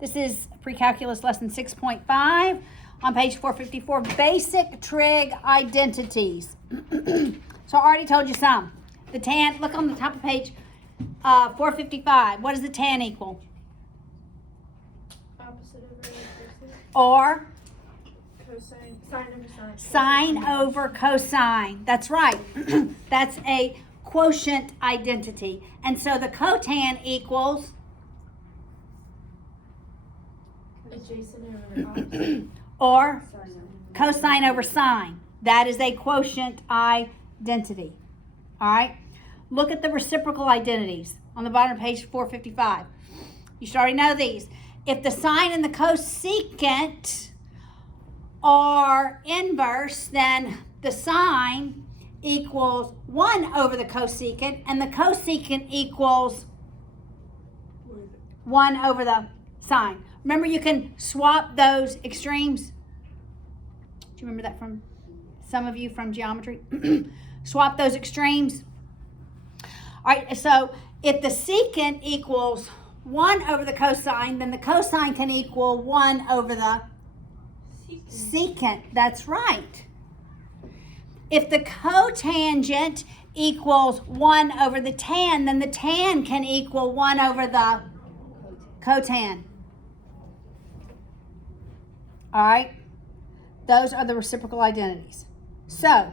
This is Precalculus Lesson 6.5 on page 454, Basic Trig Identities. So I already told you some. The tan, look on the top of page 455. What does the tan equal? Opposite over cosine. Or? Cosine. Sine over sine. Sine over cosine. That's right. That's a quotient identity. And so the cotan equals? Adjacent over opposite. Or cosine over sine. That is a quotient identity. All right? Look at the reciprocal identities on the bottom of page 455. You should already know these. If the sine and the cosecant are inverse, then the sine equals 1 over the cosecant, and the cosecant equals 1 over the sine. Remember, you can swap those extremes. Do you remember that from some of you from geometry? Swap those extremes. All right, so if the secant equals 1 over the cosine, then the cosine can equal 1 over the secant. That's right. If the cotangent equals 1 over the tan, then the tan can equal 1 over the cotan. All right? Those are the reciprocal identities. So,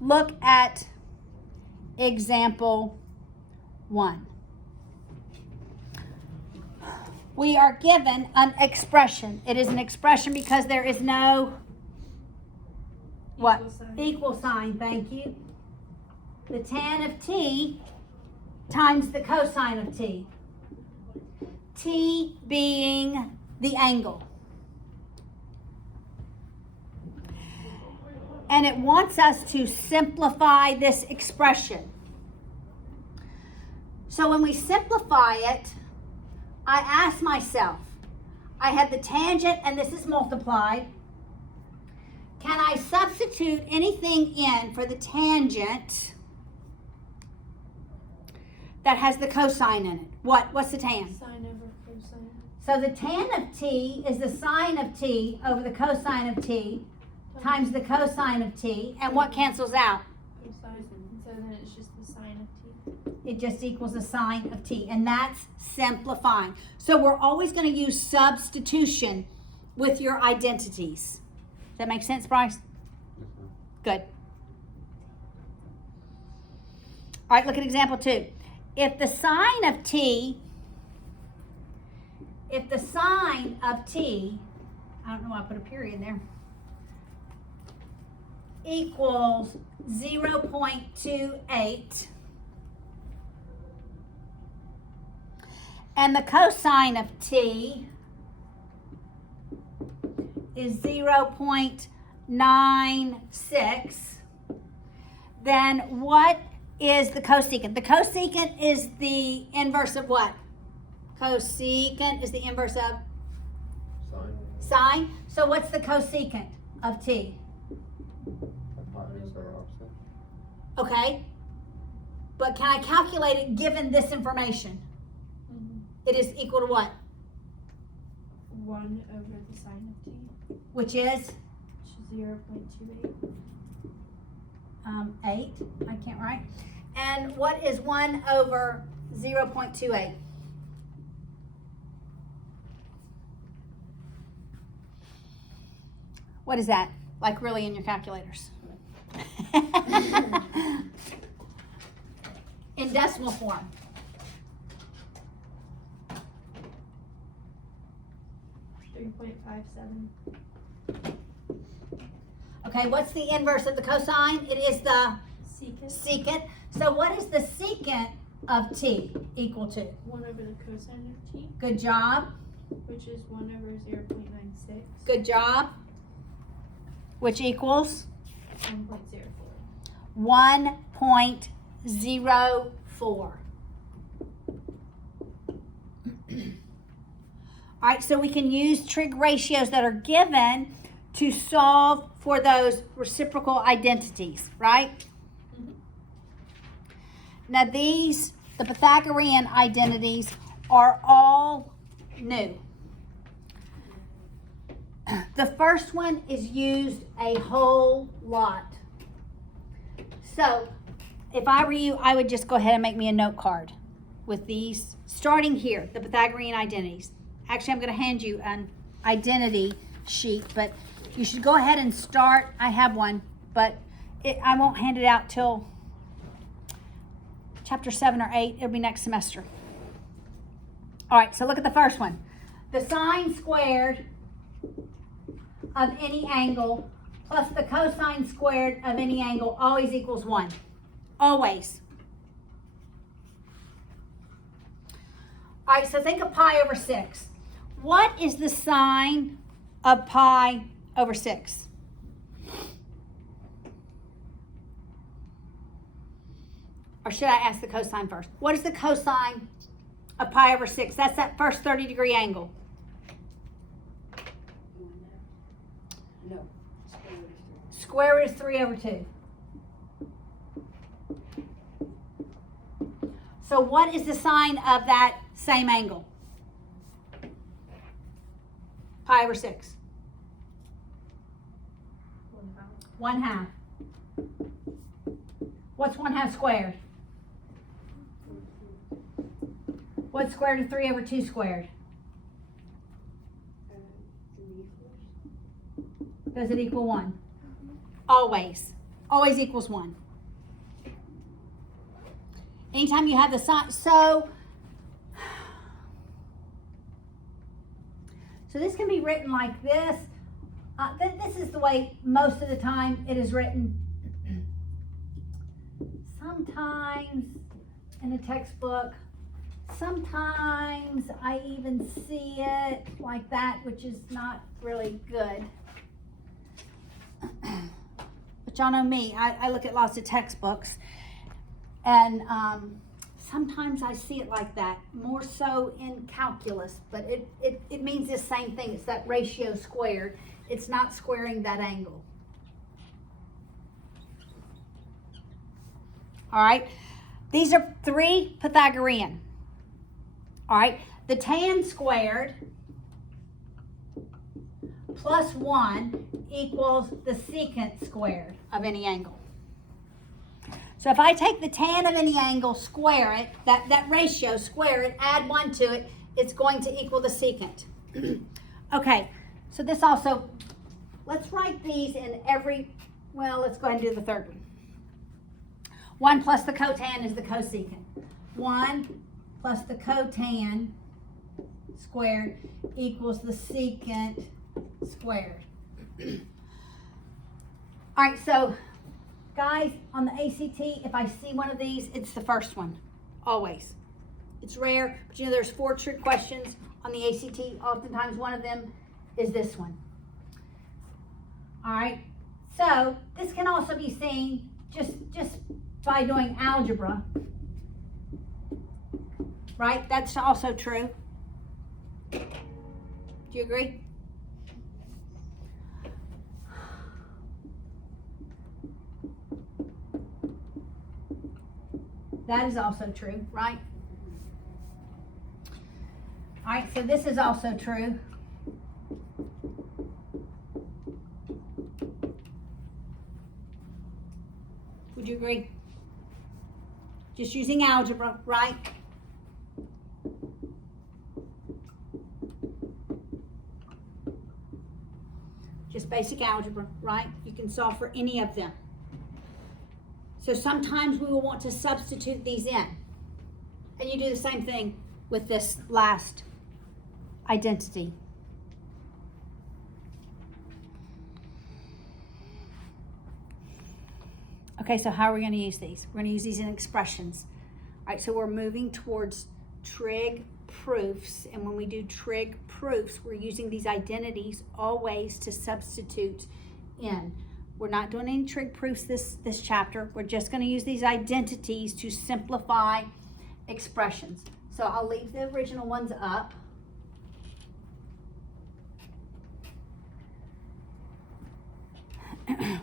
look at example 1. We are given an expression. It is an expression because there is no what? Equal sign. Thank you. The tan of t times the cosine of t. T being the angle. And it wants us to simplify this expression. So when we simplify it, I ask myself, I have the tangent and this is multiplied. Can I substitute anything in for the tangent that has the cosine in it? What's the tan? Sine over cosine. So the tan of t is the sine of t over the cosine of t times the cosine of t. And what cancels out? Cosine. So then it's just the sine of t. It just equals the sine of t. And that's simplifying. So we're always going to use substitution with your identities. Does that make sense, Bryce? Good. All right, look at example 2. If the sine of t, I don't know why I put a period there, equals 0.28, and the cosine of t is 0.96, then what is the cosecant? The cosecant is the inverse of what? Cosecant is the inverse of? Sine. So what's the cosecant of t? Okay. But can I calculate it given this information? It is equal to what? 1 over the sine of t. Which is? 0.28. 8. I can't write. And what is 1 over 0.28? What is that? Like really in your calculators? In decimal form. .57. Okay, what's the inverse of the cosine? It is the Secant. secant. So what is the secant of t equal to? 1 over the cosine of t, Good job. which is 1 over 0.96. Good job. Which equals? 1.04. 1.04. All right, so we can use trig ratios that are given to solve for those reciprocal identities, right? Mm-hmm. Now these, the Pythagorean identities, are all new. The first one is used a whole lot. So if I were you, I would just go ahead and make me a note card with these, starting here, the Pythagorean identities. Actually, I'm going to hand you an identity sheet, but you should go ahead and start. I have one, but I won't hand it out till chapter 7 or 8. It'll be next semester. All right, so look at the first one. The sine squared of any angle plus the cosine squared of any angle always equals 1. Always. All right, so think of pi over 6. What is the sine of pi over 6? Or should I ask the cosine first? What is the cosine of pi over 6? That's that first 30-degree angle. No. Square root is 3 over 2. So what is the sine of that same angle? Pi over 6. 1/2. What's 1/2 squared? What's square root of 3 over 2 squared? Does it equal 1? Always. Always equals 1. Anytime you have the sine, so this can be written like this. This is the way most of the time it is written. Sometimes in a textbook, sometimes I even see it like that, which is not really good. But y'all know me, I look at lots of textbooks, and sometimes I see it like that, more so in calculus, but it means the same thing. It's that ratio squared. It's not squaring that angle. All right, these are 3 Pythagorean. All right, the tan squared plus 1 equals the secant squared of any angle. So if I take the tan of any angle, square it, that ratio, square it, add 1 to it, it's going to equal the secant. Okay, so this also, let's write these in every, well, let's go ahead and do the third one. 1 plus the cotan is the cosecant. 1 plus the cotan squared equals the secant squared. All right, so guys, on the ACT, if I see one of these, it's the first one, always. It's rare, but you know there's 4 trick questions on the ACT. Oftentimes one of them is this one. All right, so this can also be seen just by doing algebra, right? That's also true. Do you agree? That is also true, right? All right, so this is also true. Would you agree? Just using algebra, right? Just basic algebra, right? You can solve for any of them. So sometimes we will want to substitute these in. And you do the same thing with this last identity. Okay, so how are we going to use these? We're going to use these in expressions. All right, so we're moving towards trig proofs. And when we do trig proofs, we're using these identities always to substitute in. We're not doing any trig proofs this chapter. We're just going to use these identities to simplify expressions. So I'll leave the original ones up.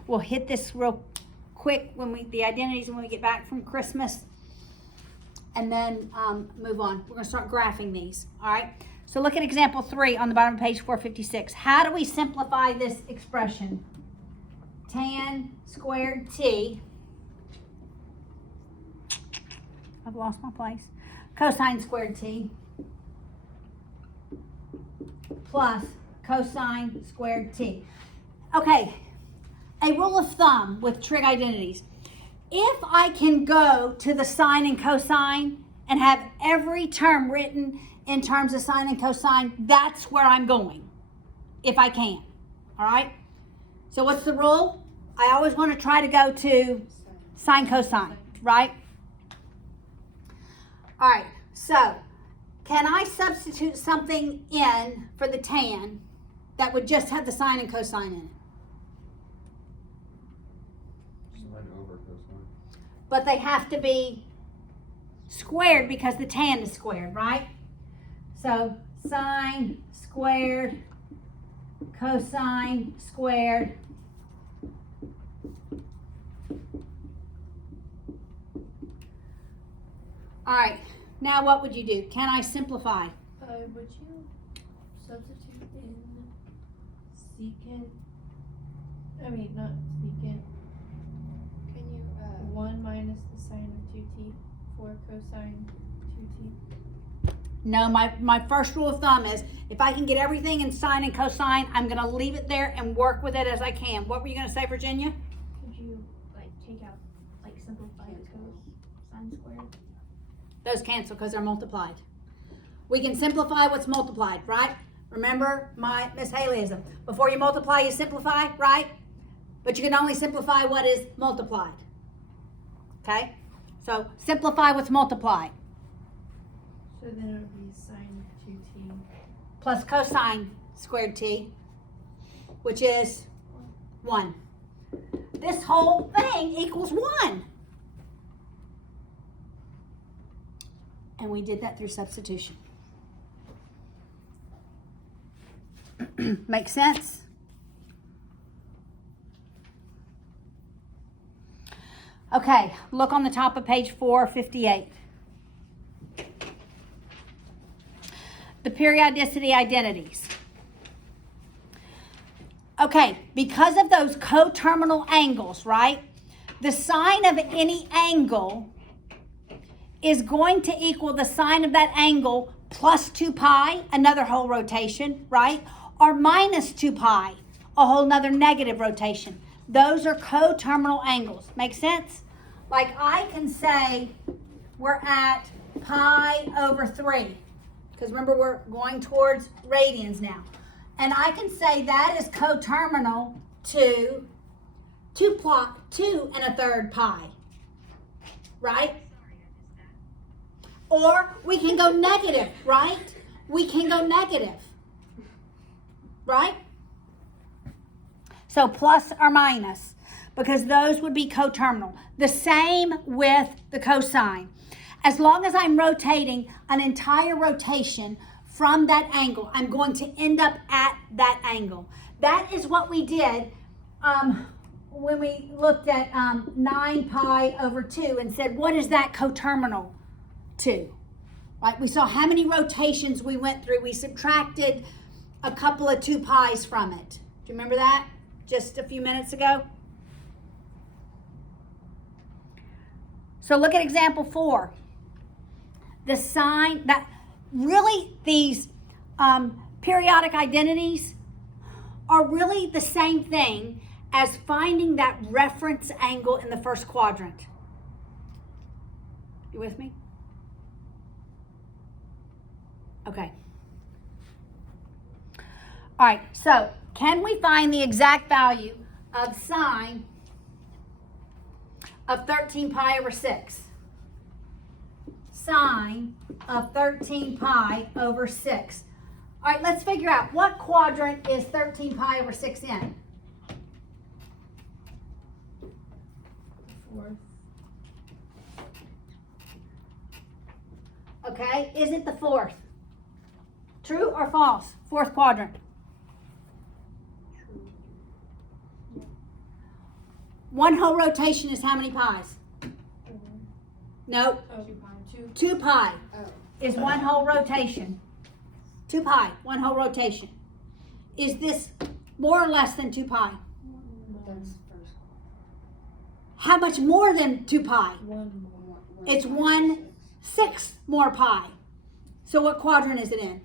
We'll hit this real quick the identities when we get back from Christmas, and then move on. We're going to start graphing these. All right. So look at example 3 on the bottom of page 456. How do we simplify this expression? Tan squared t. I've lost my place. Cosine squared t plus cosine squared t. Okay, a rule of thumb with trig identities. If I can go to the sine and cosine and have every term written in terms of sine and cosine, that's where I'm going, if I can. All right? So what's the rule? I always want to try to go to sine cosine, right? All right, so can I substitute something in for the tan that would just have the sine and cosine in it? Sine over cosine. But they have to be squared because the tan is squared, right? So sine squared, cosine squared. All right, now what would you do? Can I simplify? Would you substitute in secant? I mean, not secant. Can you, 1 minus the sine of 2t for cosine 2t. No, my first rule of thumb is if I can get everything in sine and cosine, I'm going to leave it there and work with it as I can. What were you going to say, Virginia? Could you take out, simplify the cosine squared? Those cancel because they're multiplied. We can simplify what's multiplied, right? Remember my Miss Haleyism. Before you multiply, you simplify, right? But you can only simplify what is multiplied. Okay? So simplify what's multiplied. So then it would be sine of 2t. Plus cosine squared t, which is 1. This whole thing equals 1. And we did that through substitution. Make sense? Okay, look on the top of page 458. The periodicity identities. Okay, because of those coterminal angles, right? The sine of any angle is going to equal the sine of that angle plus 2 pi, another whole rotation, right? Or minus 2 pi, a whole nother negative rotation. Those are coterminal angles. Make sense? Like I can say we're at pi over 3. Because remember, we're going towards radians now. And I can say that is coterminal to 2 1/3 pi. Right? Or we can go negative, right? We can go negative. Right? So plus or minus, because those would be coterminal. The same with the cosine. As long as I'm rotating an entire rotation from that angle, I'm going to end up at that angle. That is what we did when we looked at 9 pi over 2 and said, what is that coterminal to? Right? We saw how many rotations we went through. We subtracted a couple of 2 pi's from it. Do you remember that just a few minutes ago? So look at example 4. The sine, that really these periodic identities are really the same thing as finding that reference angle in the first quadrant. You with me? Okay. All right, so can we find the exact value of sine of 13 pi over 6? Sine of 13 pi over 6. All right, let's figure out what quadrant is 13 pi over 6 in? Fourth. Okay, is it the fourth? True or false? Fourth quadrant. True. One whole rotation is how many pi's? No, Oh, 2 pi. 2 pi Oh. is one whole rotation. 2 pi, one whole rotation. Is this more or less than 2 pi? That's first. How much more than 2 pi? One. It's 1/6 more pi. So what quadrant is it in?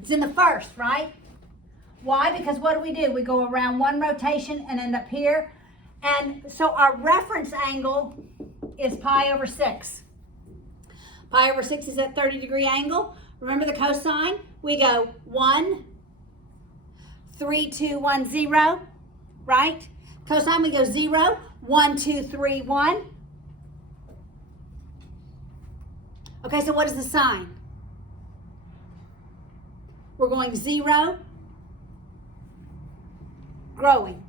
It's in the first, right? Why? Because what do? We go around one rotation and end up here. And so our reference angle is pi over 6. Pi over 6 is that 30-degree angle. Remember the cosine? We go 1, 3, 2, 1, 0, right? Cosine, we go 0, 1, 2, 3, 1. Okay, so what is the sine? We're going 0, growing.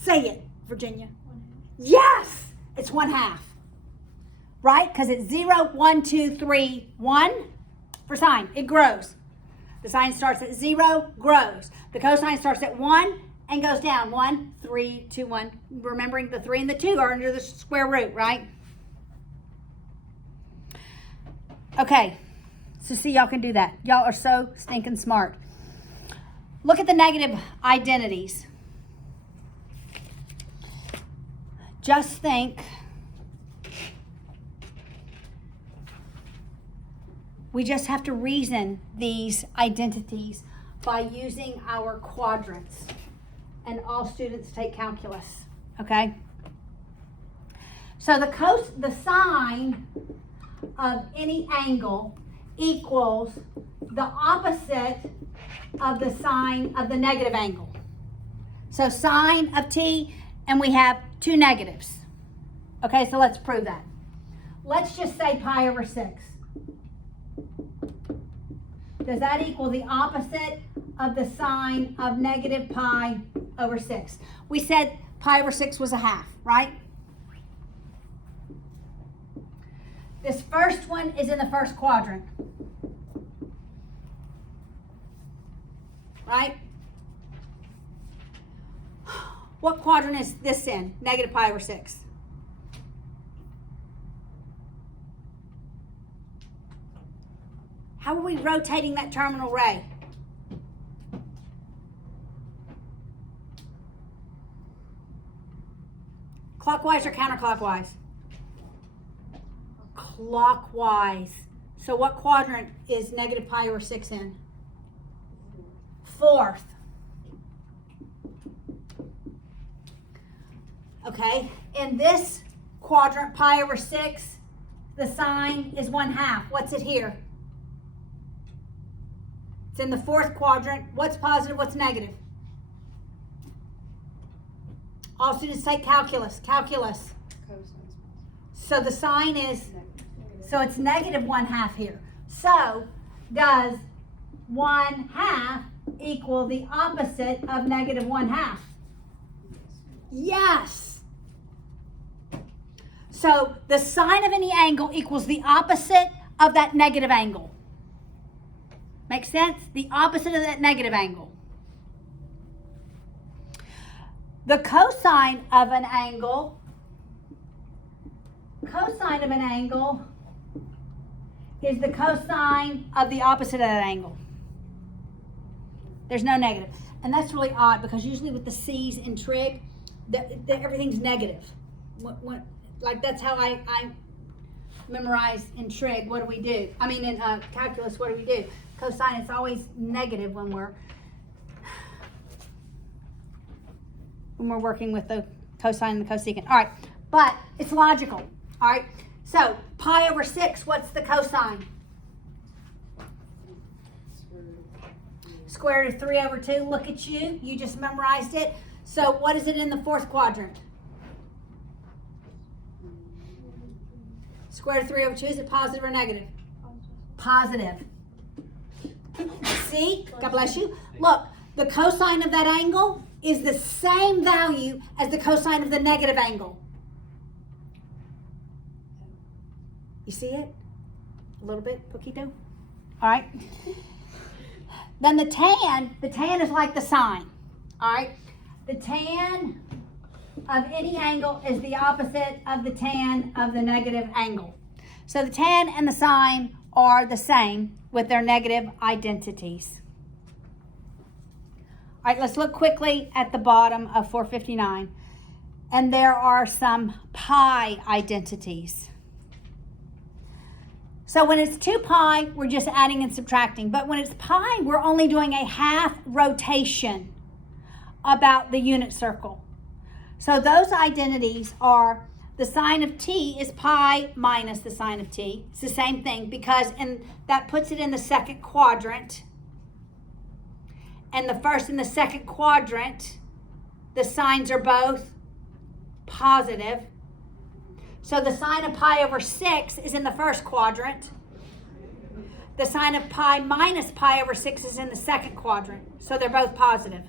Say it, Virginia. Yes, it's 1/2. Right? Because it's 0, 1, 2, 3, 1 for sine. It grows. The sine starts at 0, grows. The cosine starts at 1 and goes down. 1, 3, 2, 1. Remembering the 3 and the 2 are under the square root, right? Okay. So see, y'all can do that. Y'all are so stinking smart. Look at the negative identities. Just think, we just have to reason these identities by using our quadrants. And all students take calculus, okay? So the sine of any angle equals the opposite of the sine of the negative angle. So sine of t, and we have 2 negatives. Okay, so let's prove that. Let's just say pi over 6. Does that equal the opposite of the sine of negative pi over 6? We said pi over 6 was 1/2, right? This first one is in the first quadrant. Right? What quadrant is this in? Negative pi over 6. How are we rotating that terminal ray? Clockwise or counterclockwise? Clockwise. So what quadrant is negative pi over 6 in? Fourth. Okay, in this quadrant, pi over 6, the sine is 1/2. What's it here? It's in the fourth quadrant. What's positive, what's negative? All students take calculus. Calculus. Cosine's So the sine is, so it's negative 1/2 here. So does 1/2 equal the opposite of negative 1/2? Yes. So the sine of any angle equals the opposite of that negative angle. Make sense? The opposite of that negative angle. The cosine of an angle is the cosine of the opposite of that angle. There's no negative. And that's really odd because usually with the C's in trig, everything's negative. Like that's how I memorize in trig. What do we do? I mean in calculus, what do we do? Cosine, it's always negative when we're working with the cosine and the cosecant. All right, but it's logical. All right, so pi over 6, what's the cosine? Square root of 3 over 2. Look at you. You just memorized it. So what is it in the fourth quadrant? Square root of 3 over 2. Is it positive or negative? Positive. See? God bless you. Look, the cosine of that angle is the same value as the cosine of the negative angle. You see it? A little bit, poquito? All right. Then the tan is like the sine. All right. The tan of any angle is the opposite of the tan of the negative angle. So the tan and the sine are the same with their negative identities. All right, let's look quickly at the bottom of 459. And there are some pi identities. So when it's 2 pi, we're just adding and subtracting. But when it's pi, we're only doing a half rotation about the unit circle. So those identities are the sine of t is pi minus the sine of t. It's the same thing because that puts it in the second quadrant. And the first and the second quadrant, the signs are both positive. So the sine of pi over 6 is in the first quadrant. The sine of pi minus pi over 6 is in the second quadrant. So they're both positive.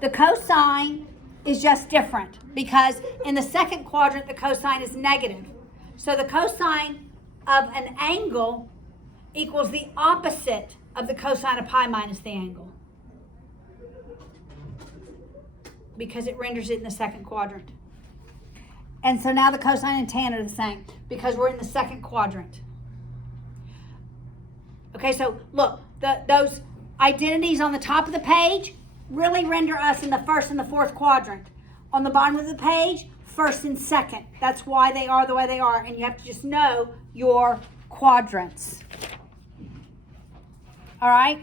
The cosine is just different because in the second quadrant, the cosine is negative. So the cosine of an angle equals the opposite of the cosine of pi minus the angle, because it renders it in the second quadrant. And so now the cosine and tan are the same because we're in the second quadrant. Okay, so look, those identities on the top of the page really render us in the first and the fourth quadrant. On the bottom of the page, first and second. That's why they are the way they are, and you have to just know your quadrants. All right?